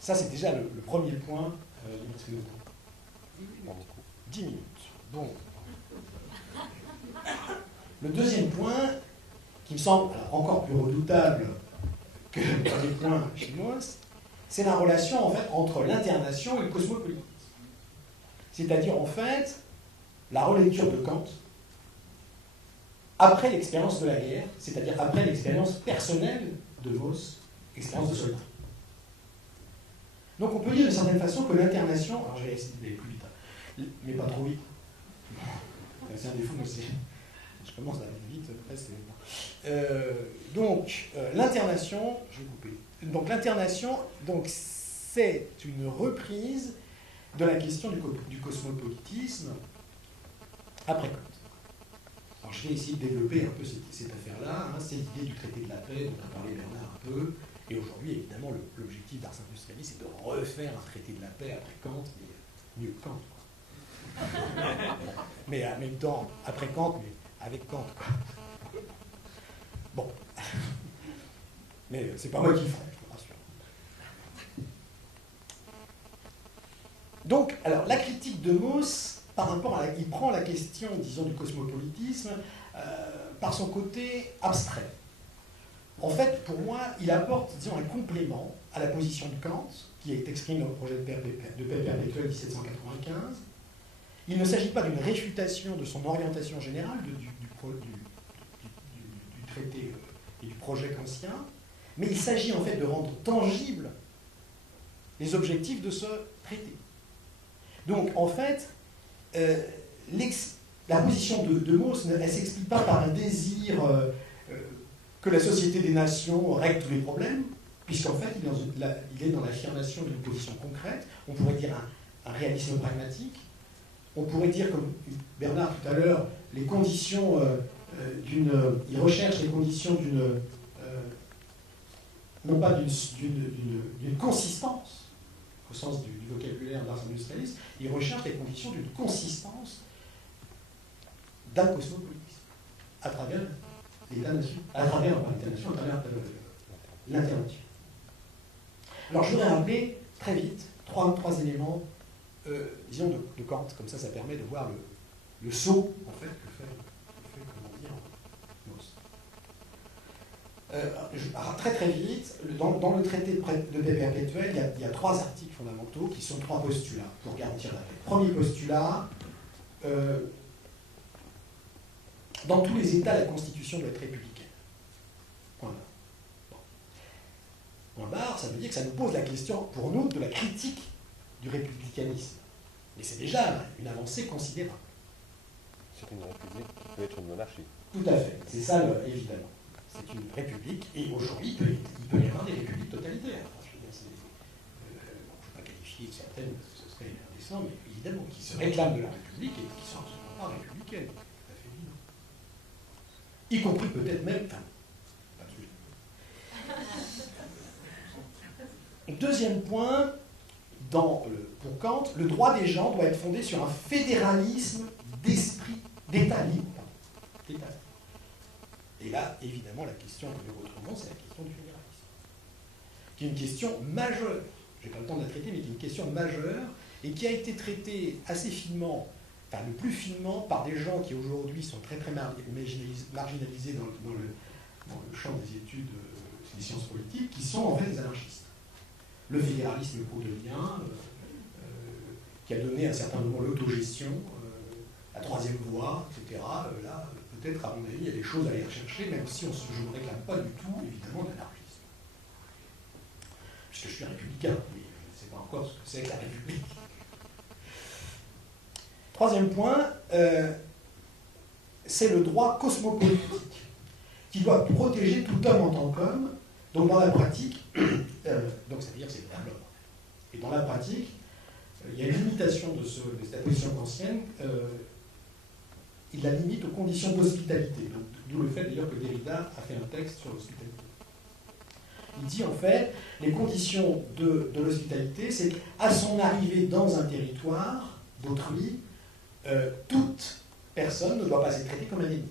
ça c'est déjà le premier point. Il reste combien de temps ? 10 minutes. Bon. Le deuxième point, qui me semble encore plus redoutable que le premier point chez Mauss, c'est la relation en fait entre l'internation et le cosmopolitisme. C'est-à-dire en fait la relecture de Kant après l'expérience de la guerre, c'est-à-dire après l'expérience personnelle de Mauss, expérience de soldat. Donc on peut dire d'une certaine façon que l'internation, alors je vais essayer d'aller plus vite, mais pas trop vite. C'est un défaut, mais je commence à aller vite, après c'est... donc l'internation, je vais couper. Donc l'internation, c'est une reprise de la question du cosmopolitisme après Kant. Alors je vais essayer de développer un peu cette affaire-là. C'est l'idée du traité de la paix dont a parlé Bernard un peu. Et aujourd'hui, évidemment, l'objectif d'Ars Industrialis, c'est de refaire un traité de la paix après Kant, mais mieux que Kant, quoi. Mais en même temps, après Kant, mais avec Kant, quoi. Bon. Mais c'est pas moi qui le ferai, je te rassure. Donc, alors, la critique de Mauss, par rapport à il prend la question, disons, du cosmopolitisme par son côté abstrait. En fait, pour moi, il apporte, disons, un complément à la position de Kant, qui est exprimée dans le projet de paix perpétuelle 1795. Il ne s'agit pas d'une réfutation de son orientation générale du traité et du projet kantien, mais il s'agit en fait de rendre tangibles les objectifs de ce traité. Donc, en fait, la position de Mauss, elle ne s'explique pas par un désir que la Société des Nations règle tous les problèmes, puisqu'en fait, il est dans l'affirmation d'une position concrète, on pourrait dire un réalisme pragmatique, on pourrait dire, comme Bernard tout à l'heure, les conditions il recherche les conditions non pas d'une consistance, au sens du vocabulaire d'Ars Industrialis, il recherche les conditions d'une consistance d'un cosmopolitisme à travers l'État-nation, à travers l'intervention. Alors je voudrais rappeler très vite trois éléments, disons, de Kant, comme ça permet de voir le saut, en fait, que fait comment dire, Mauss. Très très vite, dans le traité de paix perpétuelle, il y a trois articles fondamentaux qui sont trois postulats pour garantir la paix. Premier postulat, dans tous les États, la Constitution doit être républicaine. Point barre. Bon. Point barre, ça veut dire que ça nous pose la question, pour nous, de la critique du républicanisme. Mais c'est déjà une avancée considérable. C'est une république qui peut être une monarchie. Tout à fait, c'est ça, évidemment. C'est une république, et aujourd'hui, il peut y avoir des républiques totalitaires. Enfin, je veux dire, je ne peux pas qualifier certaines, parce que ce serait indécent, mais évidemment, qui se réclament de la République et qui ne sont absolument pas républicaines. C'est tout à fait évident. Y compris peut-être même, enfin, pas toujours. Deuxième point, pour Kant, le droit des gens doit être fondé sur un fédéralisme d'esprit, d'État libre. Et là, évidemment, la question que nous retrouvons, c'est la question du fédéralisme, qui est une question majeure. Je n'ai pas le temps de la traiter, mais qui est une question majeure et qui a été traitée assez finement, enfin le plus finement, par des gens qui aujourd'hui sont très très marginalisés dans le champ des études des sciences politiques, qui sont en fait des anarchistes. Le fédéralisme proudhonien, qui a donné à un certain moment l'autogestion, la troisième voie, etc. Là, peut-être, à mon avis, il y a des choses à aller rechercher, même si je ne réclame pas du tout, évidemment, d'anarchisme. Puisque je suis républicain, mais je ne sais pas encore ce que c'est que la République. Troisième point, c'est le droit cosmopolitique, qui doit protéger tout homme en tant qu'homme. Donc dans la pratique, donc c'est-à-dire c'est le droit de l'homme. Et dans la pratique, il y a une limitation de cette position ancienne. Il la limite aux conditions d'hospitalité. D'où le fait d'ailleurs que Derrida a fait un texte sur l'hospitalité. Il dit en fait, les conditions de l'hospitalité, c'est qu'à son arrivée dans un territoire d'autrui, toute personne ne doit pas être traitée comme un ennemi.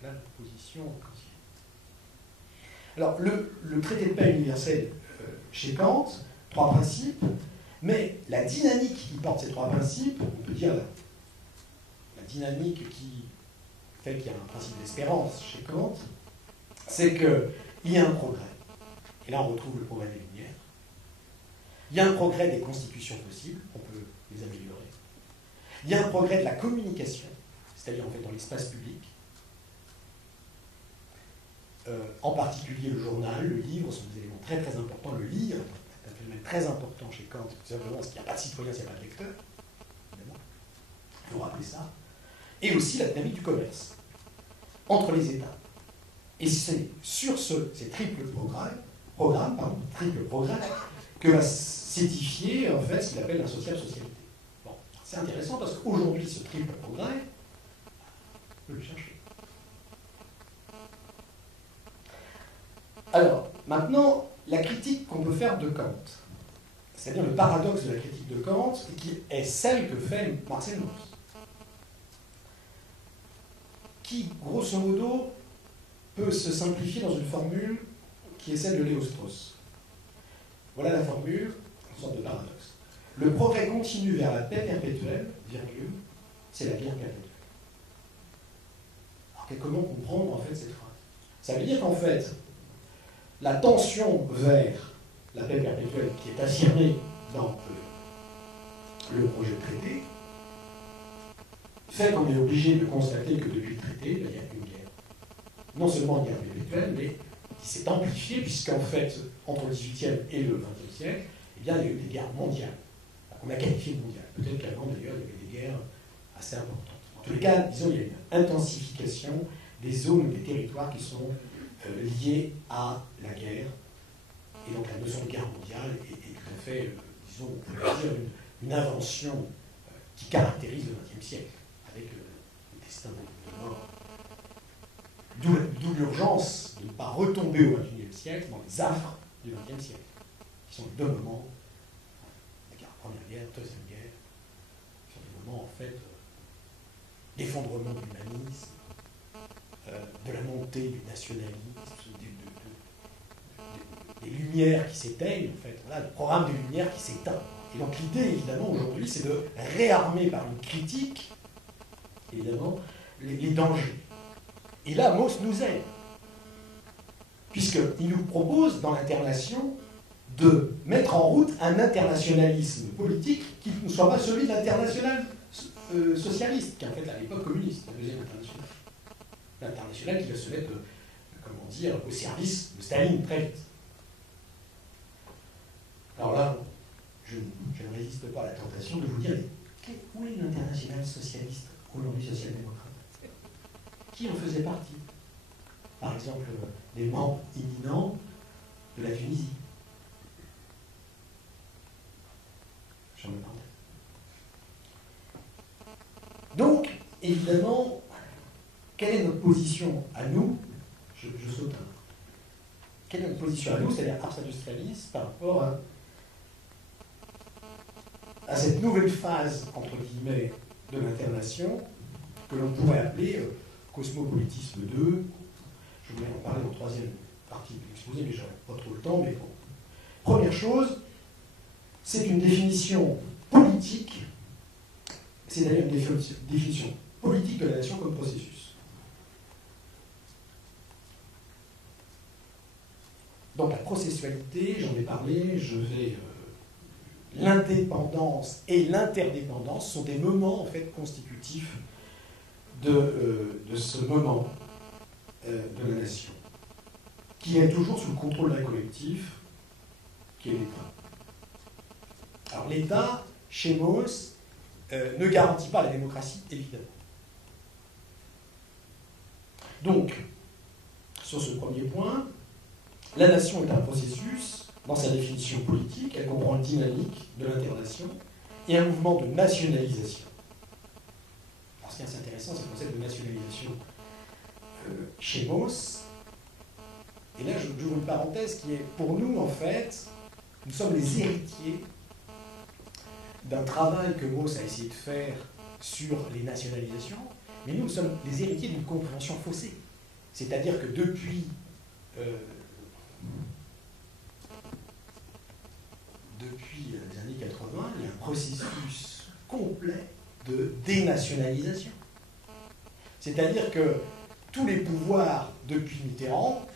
Voilà la position kantienne. Alors, le traité de paix universel chez Kant, trois principes, mais la dynamique qui porte ces trois principes, on peut dire la dynamique qui fait qu'il y a un principe d'espérance chez Kant, c'est qu'il y a un progrès. Et là, on retrouve le progrès des Lumières. Il y a un progrès des constitutions possibles, on peut les améliorer. Il y a un progrès de la communication, c'est-à-dire en fait dans l'espace public. En particulier le journal, le livre sont des éléments très très importants. Le lire est un phénomène très important chez Kant, tout simplement parce qu'il n'y a pas de citoyen s'il n'y a pas de lecteur. Évidemment. Il faut rappeler ça. Et aussi la dynamique du commerce entre les États. Et c'est sur ces triples programmes, que va s'édifier en fait ce qu'il appelle la social-socialité. Bon, c'est intéressant parce qu'aujourd'hui, ce triple progrès, on peut le chercher. Alors, maintenant, la critique qu'on peut faire de Kant, c'est-à-dire le paradoxe de la critique de Kant, qui est celle que fait Marcel Mauss, qui, grosso modo, peut se simplifier dans une formule qui est celle de Léo Strauss. Voilà la formule, une sorte de paradoxe. Le progrès continu vers la paix perpétuelle, virgule, c'est la guerre perpétuelle. Alors, comment comprendre en fait cette phrase? Ça veut dire qu'en fait, la tension vers la paix perpétuelle qui est affirmée dans le projet de traité fait qu'on est obligé de constater que depuis le traité, il y a une guerre. Non seulement une guerre perpétuelle, mais qui s'est amplifiée, puisqu'en fait, entre le XVIIIe et le XXe siècle, eh bien, il y a eu des guerres mondiales. On a qualifié de mondiales. Peut-être qu'avant, d'ailleurs, il y avait des guerres assez importantes. En tous les cas, disons, il y a une intensification des zones ou des territoires qui sont liées à la guerre. Et donc la notion de guerre mondiale est tout à fait, disons, on pourrait dire, une invention qui caractérise le XXe siècle, avec le destin de mort. D'où l'urgence de ne pas retomber au XXIe siècle dans les affres du XXe siècle, qui sont les deux moments, la Première Guerre, la Deuxième Guerre, qui sont des moments, en fait, d'effondrement de l'humanisme, de la montée du nationalisme, des lumières qui s'éteignent, en fait, voilà, le programme des lumières qui s'éteint. Et donc l'idée, évidemment, aujourd'hui, c'est de réarmer par une critique, évidemment, les dangers. Et là, Mauss nous aide, puisqu'il nous propose, dans l'internation, de mettre en route un internationalisme politique qui ne soit pas celui de l'international socialiste, qui est en fait à l'époque communiste, la deuxième internationale. L'international qui va se mettre, comment dire, au service de Staline très vite. Alors là, je ne résiste pas à la tentation de vous dire où est l'international socialiste, aujourd'hui social-démocrate? Qui en faisait partie? Par exemple, les membres imminents de la Tunisie. J'en ai parlé. Donc, évidemment, quelle est notre position à nous? Je saute un. Quelle est notre position à nous, c'est-à-dire Ars Industrialis, par rapport à cette nouvelle phase, entre guillemets, de l'internation, que l'on pourrait appeler cosmopolitisme 2. Je voulais en parler en troisième partie de l'exposé, mais j'aurais pas trop le temps. Mais bon. Première chose, c'est une définition politique, c'est d'ailleurs une définition politique de la nation comme processus. Donc la processualité, j'en ai parlé, l'indépendance et l'interdépendance sont des moments en fait constitutifs de ce moment de la nation, qui est toujours sous le contrôle d'un collectif, qui est l'État. Alors l'État, chez Mauss, ne garantit pas la démocratie, évidemment. Donc, sur ce premier point, la nation est un processus, dans sa définition politique, elle comprend une dynamique de l'internation et un mouvement de nationalisation. Alors ce qui est assez intéressant, c'est le concept de nationalisation chez Mauss. Et là, j'ouvre une parenthèse qui est, pour nous, en fait, nous sommes les héritiers d'un travail que Mauss a essayé de faire sur les nationalisations, mais nous sommes les héritiers d'une compréhension faussée. C'est-à-dire que depuis les années 80, il y a un processus complet de dénationalisation. C'est-à-dire que tous les pouvoirs, depuis Mitterrand,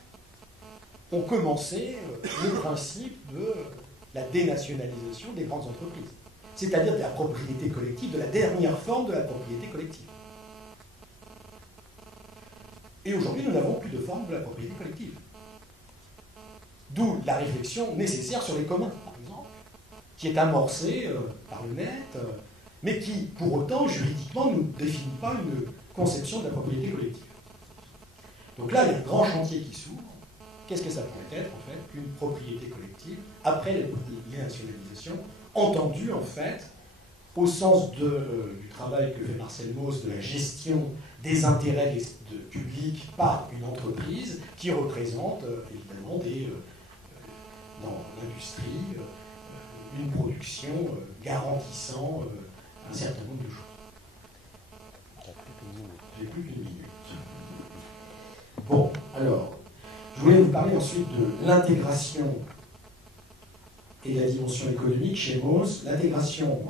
ont commencé le principe de la dénationalisation des grandes entreprises. C'est-à-dire de la propriété collective, de la dernière forme de la propriété collective. Et aujourd'hui, nous n'avons plus de forme de la propriété collective. D'où la réflexion nécessaire sur les communs, par exemple, qui est amorcée par le net, mais qui, pour autant, juridiquement, ne définit pas une conception de la propriété collective. Donc là, il y a un grand chantier qui s'ouvre. Qu'est-ce que ça pourrait être, en fait, qu'une propriété collective, après les nationalisations, entendue, en fait, au sens du travail que fait Marcel Mauss, de la gestion des intérêts publics par une entreprise qui représente, évidemment, dans l'industrie, une production garantissant un certain nombre de choses. J'ai plus qu'une minute. Bon, alors, je voulais vous parler ensuite de l'intégration et la dimension économique chez Mauss. L'intégration,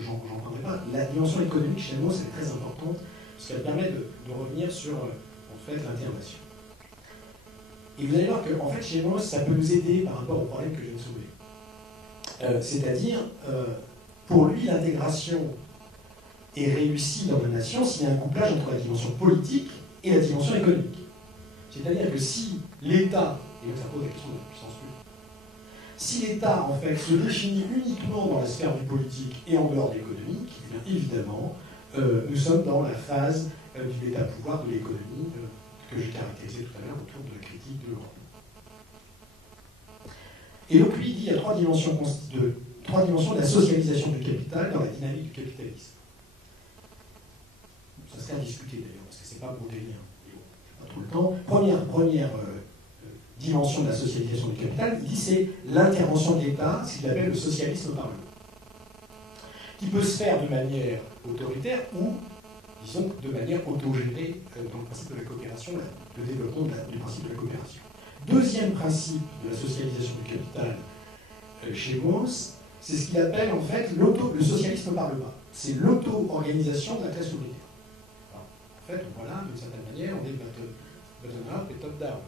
j'en parlerai pas, la dimension économique chez Mauss est très importante parce qu'elle permet de revenir sur, en fait, l'intégration. Et vous allez voir qu'en fait, chez Mauss, ça peut nous aider par rapport au problème que je viens de soulever. C'est-à-dire, pour lui, l'intégration est réussie dans la nation s'il y a un couplage entre la dimension politique et la dimension économique. C'est-à-dire que si l'État, et donc ça pose la question de la puissance publique, si l'État, en fait, se définit uniquement dans la sphère du politique et en dehors de l'économique, eh bien évidemment, nous sommes dans la phase du méta-pouvoir de l'économie que j'ai caractérisé tout à l'heure autour de la critique de l'Europe. Et donc lui dit qu'il y a trois dimensions de la socialisation du capital dans la dynamique du capitalisme. Ça serait à discuter d'ailleurs, parce que c'est pas brodélien, pas tout le temps. Première dimension de la socialisation du capital, il dit c'est l'intervention de l'État, ce qu'il appelle le socialisme par le haut, qui peut se faire de manière autoritaire ou, disons, de manière autogérée dans le principe de la coopération, le développement du principe de la coopération. Deuxième principe de la socialisation du capital chez Mauss, c'est ce qu'il appelle en fait le socialisme par le bas. C'est l'auto-organisation de la classe ouvrière. Alors, en fait, voilà, d'une certaine manière, on est bottom-up et top-down.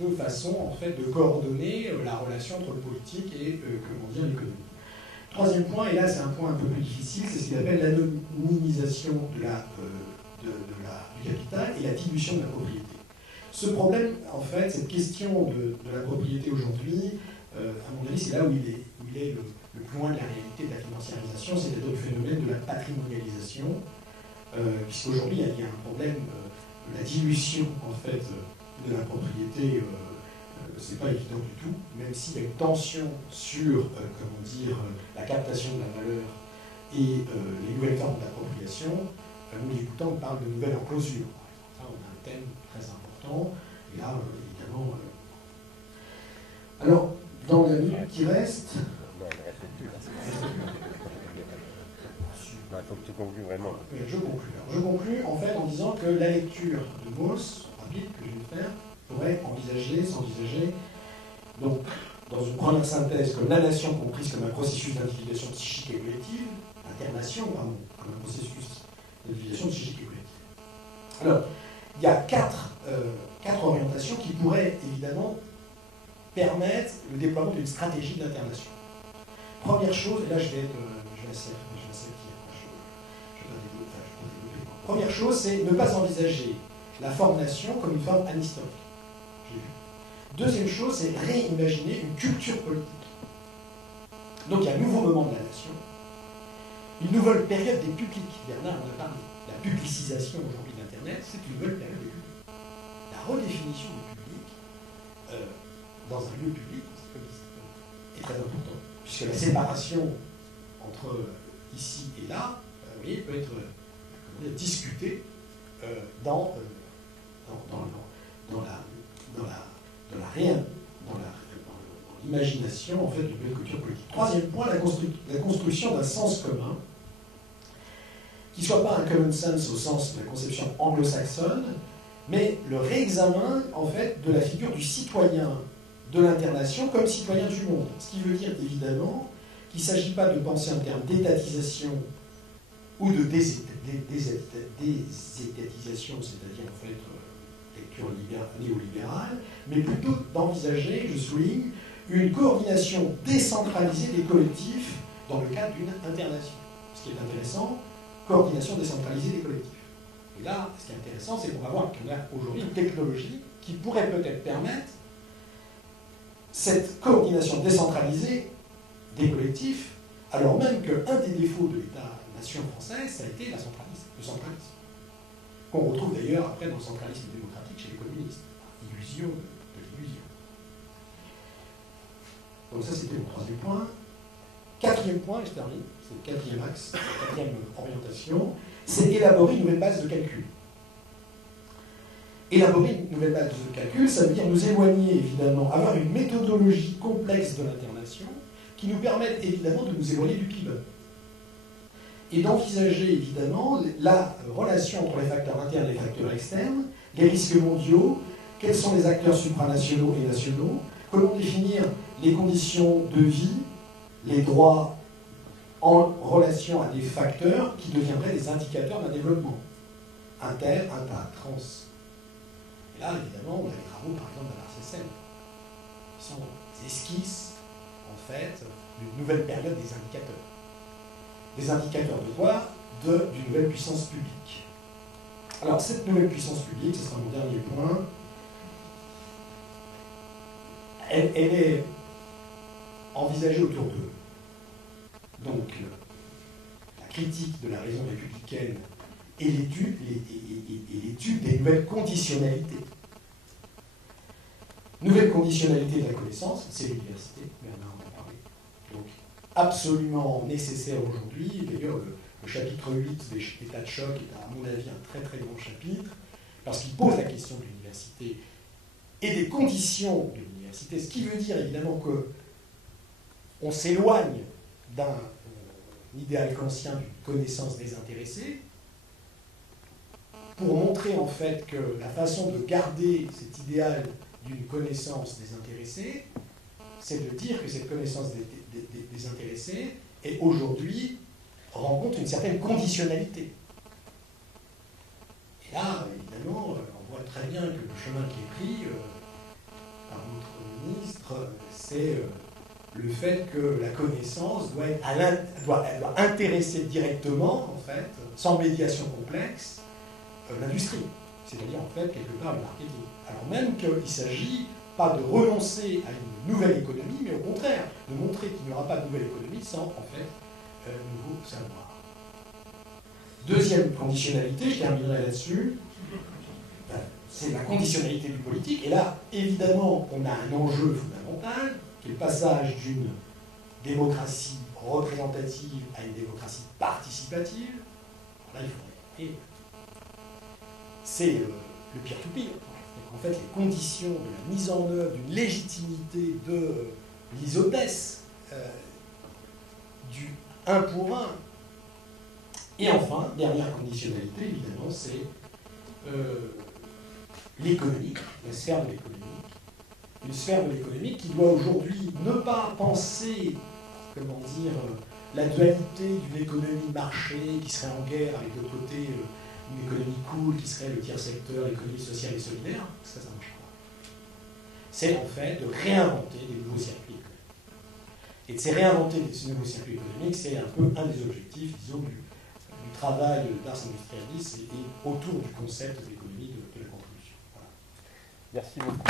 Deux façons en fait de coordonner la relation entre le politique et l'économie. Troisième point, et là c'est un point un peu plus difficile, c'est ce qu'il appelle l'anonymisation du capital et la dilution de la propriété. Ce problème, en fait, cette question de la propriété aujourd'hui, à mon avis, c'est là où il est le plus loin de la réalité de la financiarisation, c'est-à-dire le phénomène de la patrimonialisation, puisqu'aujourd'hui, il y a un problème de la dilution, en fait, de la propriété, c'est pas évident du tout, même s'il y a une tension sur, la captation de la valeur et les nouvelles formes d'appropriation. Nous, les écoutants, on parle de nouvelles enclosures. Ça, on a un thème très important, et là, évidemment... Alors, dans la minute qui reste... Non, il reste plus. Il faut que tu conclues vraiment. Je conclue. Alors, je conclue en fait en disant que la lecture de Mauss, rapide, que je vais faire, pourrait s'envisager, donc, dans une première synthèse, comme la nation comprise comme un processus d'individuation psychique et collective, internation, pardon, comme un processus d'individuation psychique et collective. Alors, il y a quatre orientations qui pourraient évidemment permettre le déploiement d'une stratégie d'internation. Première chose, et là je vais développer. Première chose, c'est ne pas envisager la forme nation comme une forme anhistorique. J'ai vu. Deuxième chose, c'est réimaginer une culture politique. Donc il y a un nouveau moment de la nation, une nouvelle période des publics. Bernard en a parlé. La publicisation aujourd'hui d'Internet, c'est une nouvelle période des publics. La redéfinition du public dans un lieu public est très importante, puisque la séparation entre ici et là, vous voyez, peut être discutée dans l'imagination en fait, d'une nouvelle culture politique. Troisième point, la construction d'un sens commun, qui ne soit pas un common sense au sens de la conception anglo-saxonne, mais le réexamen en fait, de la figure du citoyen de l'internation comme citoyen du monde. Ce qui veut dire évidemment qu'il ne s'agit pas de penser en termes d'étatisation ou de désétatisation, c'est-à-dire en fait lecture néolibérale, mais plutôt d'envisager, je souligne, une coordination décentralisée des collectifs dans le cadre d'une internation. Ce qui est intéressant, coordination décentralisée des collectifs. Et là, ce qui est intéressant, c'est qu'on va voir qu'on a aujourd'hui une technologie qui pourrait peut-être permettre cette coordination décentralisée des collectifs, alors même qu'un des défauts de l'État-nation française, ça a été le centralisme. Qu'on retrouve d'ailleurs après dans le centralisme démocratique chez les communistes. Illusion de l'illusion. Donc ça, c'était le troisième point. Quatrième point, et je termine, c'est le quatrième axe, la quatrième orientation, c'est élaborer une nouvelle base de calcul. Élaborer une nouvelle base de calcul, ça veut dire nous éloigner, évidemment, avoir une méthodologie complexe de l'internation qui nous permette, évidemment, de nous éloigner du PIB. Et d'envisager, évidemment, la relation entre les facteurs internes et les facteurs externes, les risques mondiaux, quels sont les acteurs supranationaux et nationaux, comment définir les conditions de vie, les droits en relation à des facteurs qui deviendraient des indicateurs d'un développement. Inter, intra, trans. Et là, évidemment, on a les travaux, par exemple, d'Alain Cessel, qui sont des esquisses, en fait, d'une nouvelle période des indicateurs. Des indicateurs de quoi? D'une nouvelle puissance publique. Alors, cette nouvelle puissance publique, ce sera mon dernier point, elle est envisagée autour de donc la critique de la raison républicaine et l'étude des nouvelles conditionnalités. Nouvelle conditionnalité de la connaissance, c'est l'université, Bernard en a parlé. Donc, absolument nécessaire aujourd'hui. D'ailleurs, le chapitre 8 des états de choc est, à mon avis, un très très grand chapitre, parce qu'il pose la question de l'université et des conditions de l'université, ce qui veut dire évidemment qu'on s'éloigne d'un idéal kantien d'une connaissance désintéressée, pour montrer en fait que la façon de garder cet idéal d'une connaissance désintéressée, c'est de dire que cette connaissance désintéressée est aujourd'hui rencontre une certaine conditionnalité. Et là, évidemment, on voit très bien que le chemin qui est pris par notre ministre, c'est le fait que la connaissance doit intéresser directement, en fait, sans médiation complexe, l'industrie, c'est-à-dire en fait quelque part le marketing. Alors même qu'il ne s'agit pas de renoncer à une nouvelle économie, mais au contraire, de montrer qu'il n'y aura pas de nouvelle économie sans en fait nouveau savoir. Deuxième conditionnalité, je terminerai là-dessus, c'est la conditionnalité du politique. Et là, évidemment, on a un enjeu fondamental, qui est le passage d'une démocratie représentative à une démocratie participative. Alors là, il faudrait... C'est le peer-to-peer. En fait, les conditions de la mise en œuvre d'une légitimité de l'isodèse, du 1 pour 1. Et enfin, dernière conditionnalité, évidemment, c'est l'économique, la sphère de l'économique. Une sphère de l'économique qui doit aujourd'hui ne pas penser, comment dire, la dualité d'une économie de marché qui serait en guerre avec de l'autre côté une économie cool qui serait le tiers secteur, l'économie sociale et solidaire. Ça ne marche pas. C'est en fait de réinventer des nouveaux circuits économiques. Et de se réinventer ces nouveaux circuits économiques, c'est un peu un des objectifs, disons, du travail d'Ars Industrialis et autour du concept d'économie de la contribution. Voilà. Merci beaucoup.